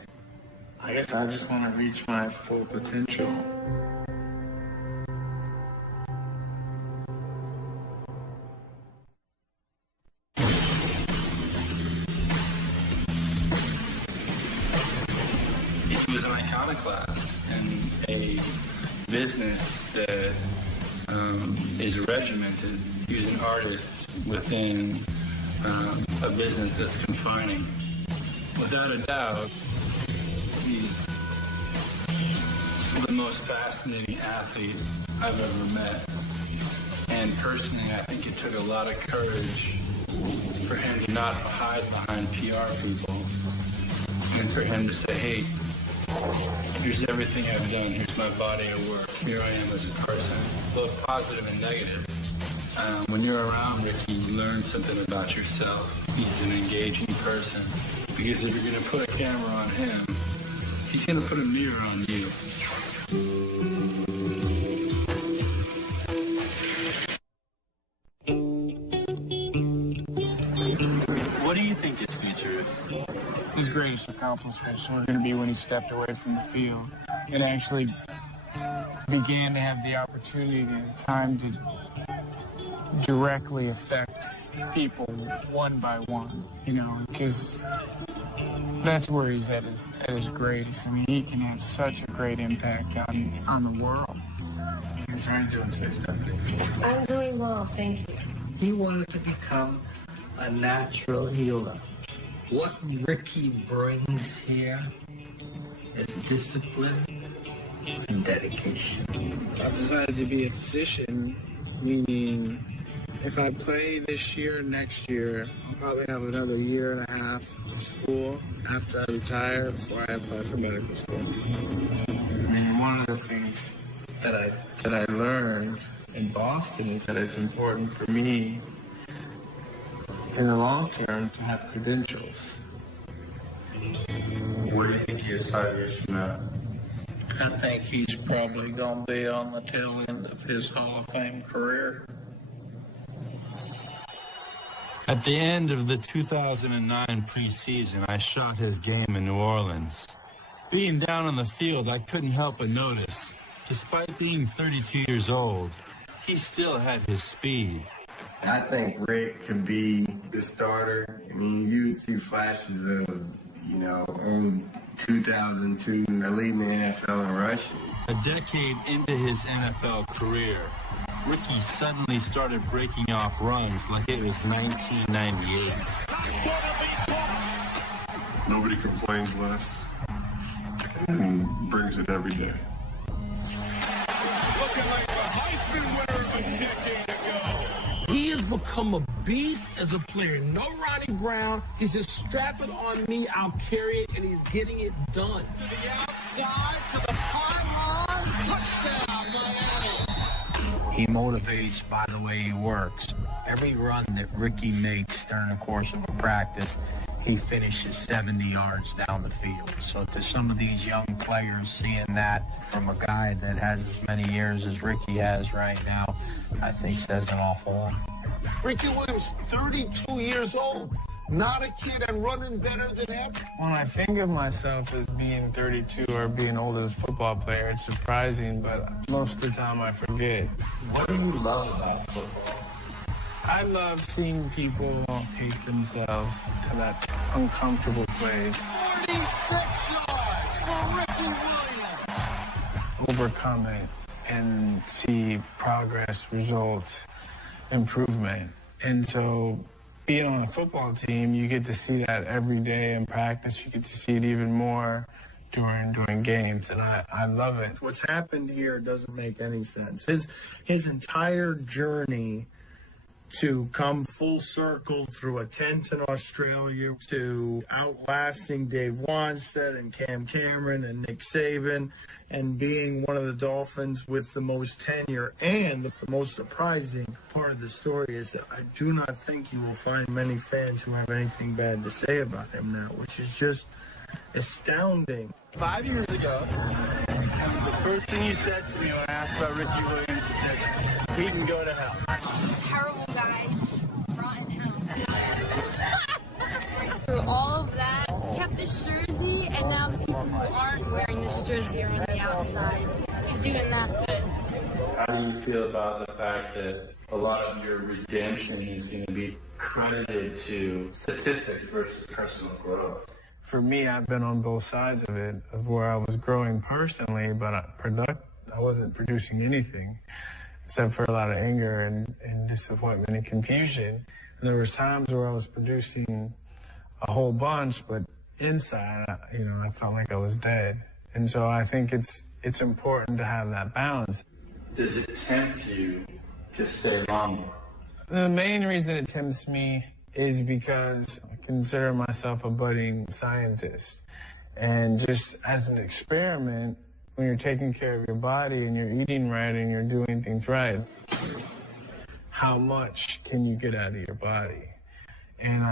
I guess I just want to reach my full potential. He was an iconoclast and a business that is regimented. He was an artist within a business that's confining. Without a doubt, he's the most fascinating athlete I've ever met. And personally, I think it took a lot of courage for him to not hide behind PR people and for him to say, hey, here's everything I've done. Here's my body of work. Here I am as a person, both positive and negative. When you're around Ricky, you learn something about yourself. He's an engaging person. Because if you're going to put a camera on him, he's going to put a mirror on you. What do you think his future is? His greatest accomplishments were going to be when he stepped away from the field and actually began to have the opportunity and time to directly affect people one by one, because that's where he's at his greatest. I mean, he can have such a great impact on the world. How are you doing today, Stephanie? I'm doing well, thank you. He wanted to become a natural healer. What Ricky brings here is discipline and dedication. I've decided to be a physician, meaning If I play this year, next year, I'll probably have another year and a half of school after I retire before I apply for medical school. I mean, one of the things that I learned in Boston is that it's important for me in the long term to have credentials. Where do you think he is 5 years from now? I think he's probably going to be on the tail end of his Hall of Fame career. At the end of the 2009 preseason, I shot his game in New Orleans. Being down on the field, I couldn't help but notice, despite being 32 years old, he still had his speed. I think Rick could be the starter. I mean, you would see flashes of, in 2002, leading the NFL in rushing. A decade into his NFL career, Ricky suddenly started breaking off runs like it was 1998. Nobody complains less and brings it every day. Looking like the Heisman winner a decade ago. He has become a beast as a player. No Ronnie Brown. He says, strap it on me, I'll carry it, and he's getting it done. To the outside, to the pylon, touchdown, Miami. He motivates by the way he works. Every run that Ricky makes during the course of a practice, he finishes 70 yards down the field. So to some of these young players, seeing that from a guy that has as many years as Ricky has right now, I think says an awful lot. Ricky Williams, 32 years old. Not a kid and running better than ever. When I think of myself as being 32 or being old as a football player, it's surprising, but most of the time I forget. What do you love about football? I love seeing people take themselves to that uncomfortable place. 46 yards for Ricky Williams. Overcome it and see progress, results, improvement. And so being on a football team, you get to see that every day in practice. You get to see it even more during games, and I love it. What's happened here doesn't make any sense. His entire journey to come full circle through a tent in Australia to outlasting Dave Wanstead and Cam Cameron and Nick Saban and being one of the Dolphins with the most tenure. And the most surprising part of the story is that I do not think you will find many fans who have anything bad to say about him now, which is just astounding. 5 years ago, the first thing you said to me when I asked about Ricky Williams, you said, he can go to hell. Terrible guy, rotten hell. Through all of that, kept this jersey, and now the people who aren't wearing this jersey are on the outside. He's doing that good. How do you feel about the fact that a lot of your redemption is going to be credited to statistics versus personal growth? For me, I've been on both sides of it, of where I was growing personally, but I wasn't producing anything except for a lot of anger and disappointment and confusion. And there was times where I was producing a whole bunch, but inside, I felt like I was dead. And so I think it's important to have that balance. Does it tempt you to stay longer? The main reason it tempts me is because I consider myself a budding scientist. And just as an experiment, when you're taking care of your body and you're eating right and you're doing things right, how much can you get out of your body? And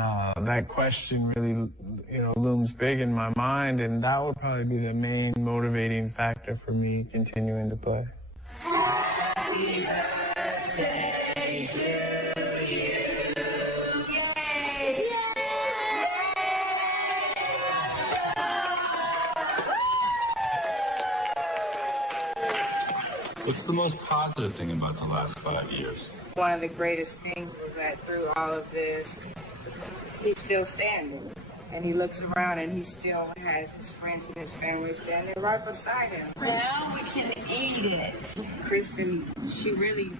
that question really, looms big in my mind, and that would probably be the main motivating factor for me continuing to play. Happy birthday to you. Yay! What's the most positive thing about the last 5 years? One of the greatest things was that through all of this, he's still standing. And he looks around and he still has his friends and his family standing right beside him. Now we can eat it. Kristen, she really,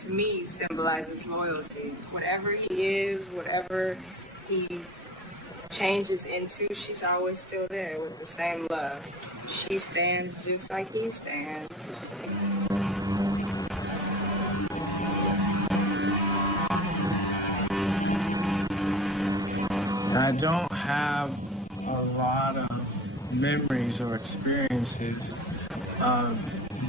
to me, symbolizes loyalty. Whatever he is, whatever he changes into, she's always still there with the same love. She stands just like he stands. I don't have a lot of memories or experiences of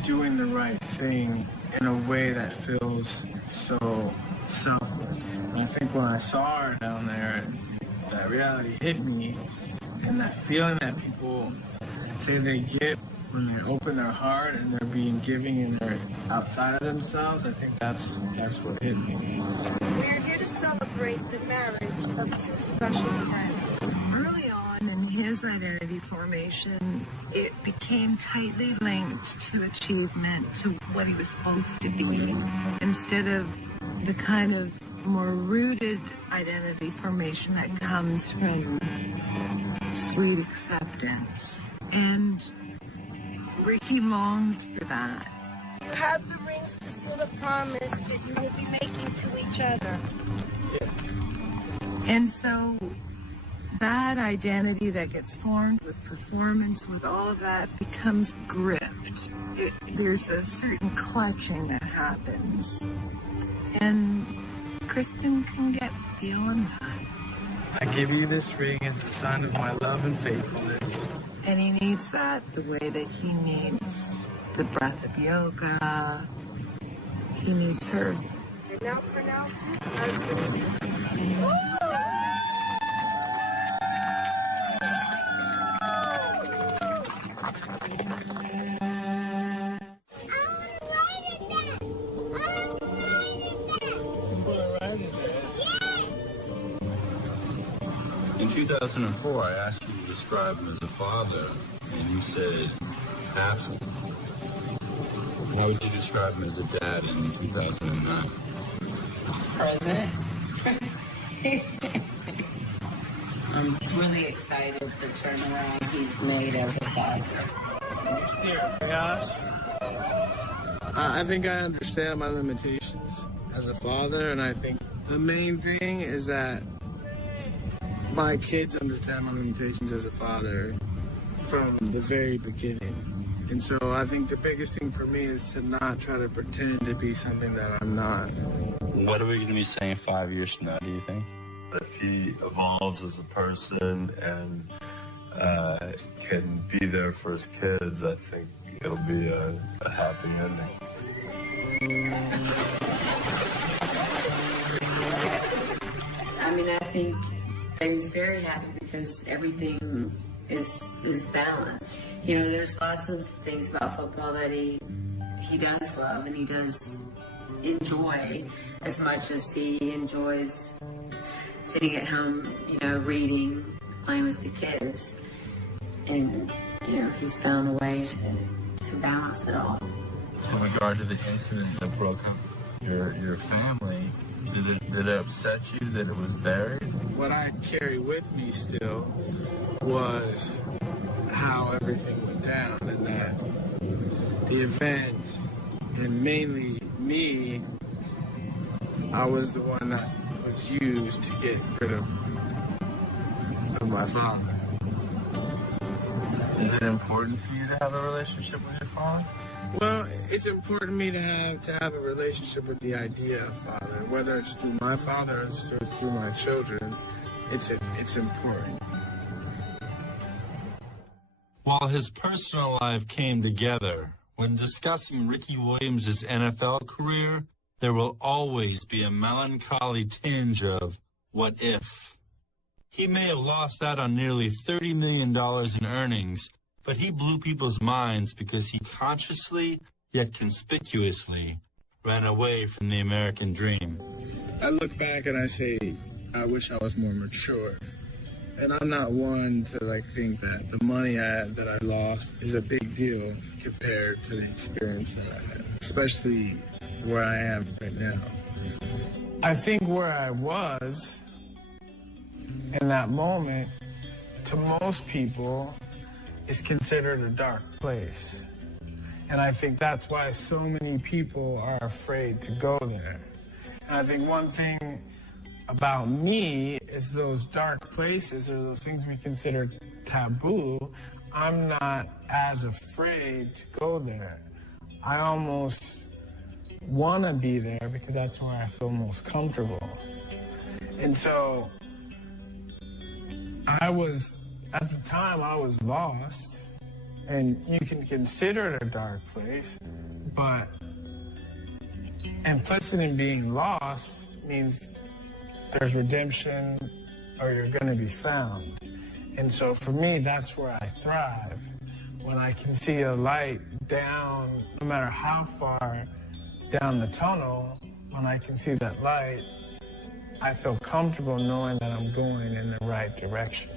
doing the right thing in a way that feels so selfless. And I think when I saw her down there, that reality hit me, and that feeling that people say they get when they open their heart and they're being giving and they're outside of themselves, I think that's what hit me. We're here to celebrate the marriage of two special friends. Early on in his identity formation, it became tightly linked to achievement, to what he was supposed to be, instead of the kind of more rooted identity formation that comes from sweet acceptance. And Ricky longed for that. You have the rings to seal the promise that you will be making to each other. And so that identity that gets formed with performance, with all of that, becomes gripped. There's a certain clutching that happens. And Kristen can get beyond that. I give you this ring as a sign of my love and faithfulness. And he needs that the way that he needs the breath of yoga. He needs her. And now pronounce In 2004, I asked you to describe him as a father, and you said absent. How would you describe him as a dad in 2009? Present. I'm really excited the turnaround he's made as a father. I think I understand my limitations as a father, and I think the main thing is that my kids understand my limitations as a father from the very beginning. And so I think the biggest thing for me is to not try to pretend to be something that I'm not. What are we going to be saying 5 years from now, do you think? If he evolves as a person and can be there for his kids, I think it'll be a happy ending. I mean, I think that he's very happy because everything is balanced. You know, there's lots of things about football that he does love and he does enjoy as much as he enjoys sitting at home, you know, reading, playing with the kids. And, you know, he's found a way to balance it all. In regard to the incident that broke up your family, did it upset you that it was buried? What I carry with me still was how everything went down, and that the event, and mainly me, I was the one that was used to get rid of my father. Is it important for you to have a relationship with your father? Well, it's important to me to have a relationship with the idea of father, whether it's through my father or it's through my children. It's important. While his personal life came together, when discussing Ricky Williams' NFL career, there will always be a melancholy tinge of what if. He may have lost out on nearly $30 million in earnings, but he blew people's minds because he consciously, yet conspicuously, ran away from the American dream. I look back and I say, I wish I was more mature. And I'm not one to think that the money that I lost is a big deal compared to the experience that I had, especially where I am right now. I think where I was in that moment, to most people, is considered a dark place. And I think that's why so many people are afraid to go there. And I think one thing about me is those dark places, or those things we consider taboo, I'm not as afraid to go there. I almost want to be there because that's where I feel most comfortable. And so At the time, I was lost, and you can consider it a dark place, but implicit in being lost means there's redemption or you're going to be found. And so for me, that's where I thrive. When I can see a light down, no matter how far down the tunnel, when I can see that light, I feel comfortable knowing that I'm going in the right direction.